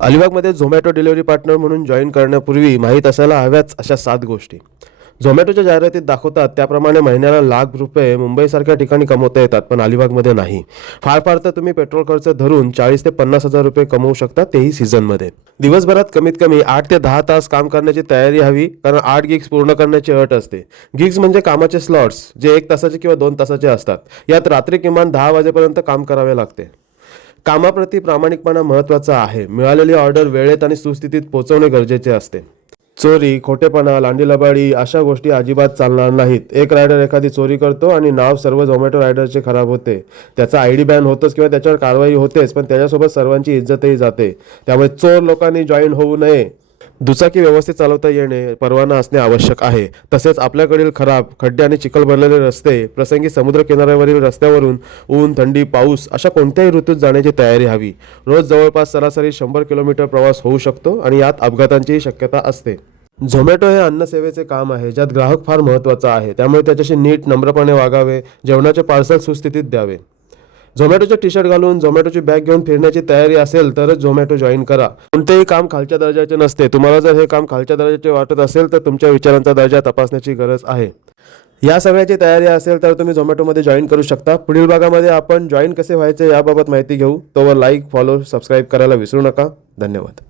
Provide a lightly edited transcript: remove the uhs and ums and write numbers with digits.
अलिबागमध्ये Zomato delivery partner म्हणून join करण्यापूर्वी माहीत असायला हव्याच अशा 7 गोष्टी. झोमॅटोच्या जाहिरातीत दाखवतात त्याप्रमाणे महिन्याला लाख रुपये मुंबईसारख्या ठिकाणी कमवता येतात, पण अलिबागमध्ये नाही. फार फार तर तुम्ही पेट्रोल खर्च धरून 40 ते 50 हजार रुपये कमवू शकता, तेही सीझनमध्ये. दिवसभरात कमीत कमी 8 ते 10 तास काम करण्याची तयारी हवी, कारण 8 गिग्स पूर्ण करण्याची अट असते. गिग्स म्हणजे कामाचे स्लॉट्स, जे 1 तासाचे किंवा 2 तासाचे असतात. यात रात्री किमान 10 वाजेपर्यंत काम करावे लागते. कामाप्रती प्रामाणिकपणा महत्त्वाचा आहे. मिळालेली ऑर्डर वेळेत आणि सुस्थितीत पोहोचवणे गरजेचे असते. चोरी, खोटेपणा, लांडीलबाडी अशा गोष्टी अजिबात चालणार नाहीत. एक रायडर एखादी चोरी करतो आणि नाव सर्व झोमॅटो रायडरचे खराब होते. त्याचा ID बॅन होतोच किंवा त्याच्यावर कारवाई होतेच, पण त्याच्यासोबत सर्वांची इज्जतही जाते. त्यामुळे चोर लोकांनी जॉईन होऊ नये. दुचाकी व्यवस्थित चालवता येणे, परवाना असणे आवश्यक आहे. तसेच आपल्याकडील खराब, खड्डे आणि चिखल भरलेले रस्ते, प्रसंगी समुद्र किनाऱ्यावरील रस्त्यावरून ऊन, थंडी, पाऊस अशा कोणत्याही ऋतूत जाण्याची तयारी हवी. रोज जवळपास सरासरी 100 किलोमीटर प्रवास होऊ शकतो आणि यात अपघातांचीही शक्यता असते. झोमॅटो हे अन्नसेवेचे काम आहे, ज्यात ग्राहक फार महत्त्वाचा आहे. त्यामुळे त्याच्याशी नीट, नम्रपणे वागावे. जेवणाचे पार्सल सुस्थितीत द्यावे. झोमॅटोचे टी-शर्ट घालून झोमॅटोची बॅग घेऊन फिरण्याची तयारी असेल तरच झोमॅटो जॉईन करा. कोणतेही काम खालच्या दर्जाचे नसते. तुम्हाला जर हे काम खालच्या दर्जाचे वाटत असेल तर तुमच्या विचारांचा दर्जा तपासण्याची गरज आहे. या सगळ्याची तयारी असेल तर तुम्ही झोमॅटोमध्ये जॉईन करू शकता. पुढील भागामध्ये आपण जॉईन कसे व्हायचे याबाबत माहिती घेऊ. तोवर लाईक, फॉलो, सबस्क्राईब करायला विसरू नका. धन्यवाद.